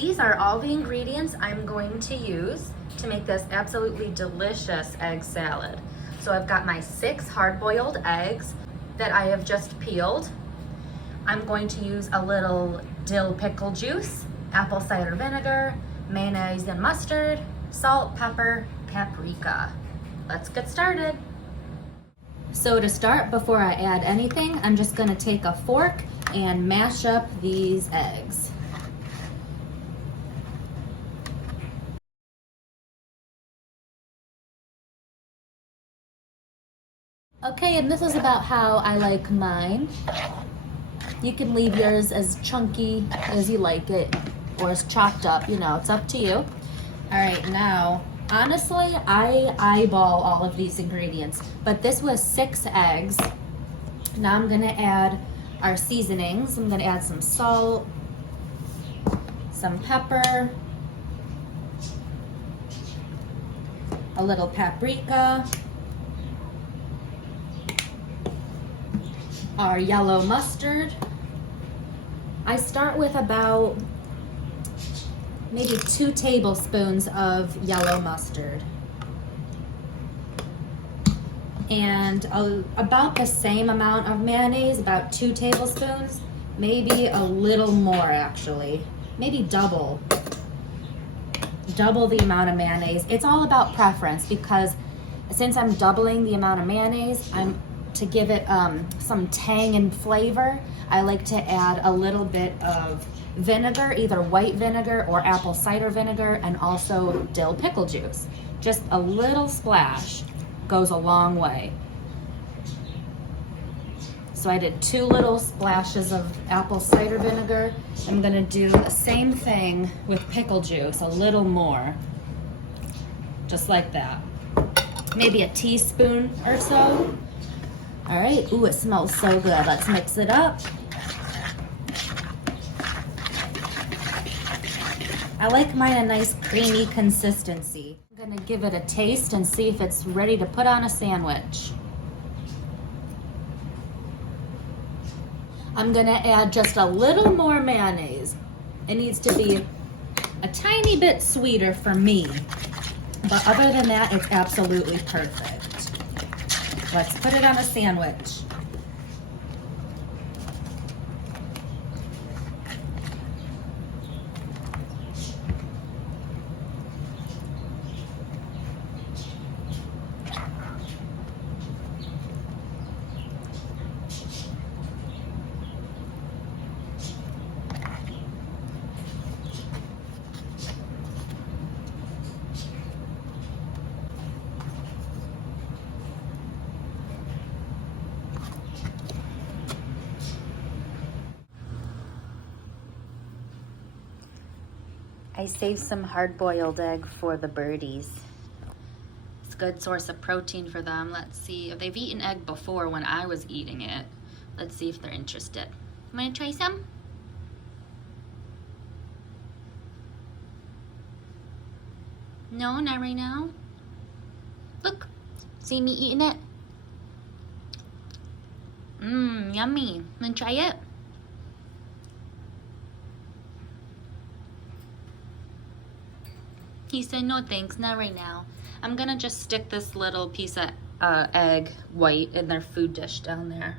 These are all the ingredients I'm going to use to make this absolutely delicious egg salad. So I've got my 6 hard-boiled eggs that I have just peeled. I'm going to use a little dill pickle juice, apple cider vinegar, mayonnaise and mustard, salt, pepper, paprika. Let's get started. So to start, before I add anything, I'm just gonna take a fork and mash up these eggs. Okay, and this is about how I like mine. You can leave yours as chunky as you like it, or as chopped up, you know, it's up to you. All right, now, honestly, I eyeball all of these ingredients, but this was 6 eggs. Now I'm gonna add our seasonings. I'm gonna add some salt, some pepper, a little paprika, our yellow mustard. I start with about maybe 2 tablespoons of yellow mustard. And about the same amount of mayonnaise, about 2 tablespoons, maybe a little more actually, maybe double the amount of mayonnaise. It's all about preference, because since I'm doubling the amount of mayonnaise, to give it some tang and flavor, I like to add a little bit of vinegar, either white vinegar or apple cider vinegar, and also dill pickle juice. Just a little splash goes a long way. So I did 2 little splashes of apple cider vinegar. I'm gonna do the same thing with pickle juice, a little more, just like that. Maybe a teaspoon or so. All right, ooh, it smells so good. Let's mix it up. I like mine a nice creamy consistency. I'm gonna give it a taste and see if it's ready to put on a sandwich. I'm gonna add just a little more mayonnaise. It needs to be a tiny bit sweeter for me, but other than that, it's absolutely perfect. Let's put it on a sandwich. I saved some hard-boiled egg for the birdies. It's a good source of protein for them. Let's see if they've eaten egg before when I was eating it. Let's see if they're interested. Want to try some? No, not right now. Look, see me eating it? Mmm, yummy. Want to try it? He said, no thanks, not right now. I'm gonna just stick this little piece of egg white in their food dish down there.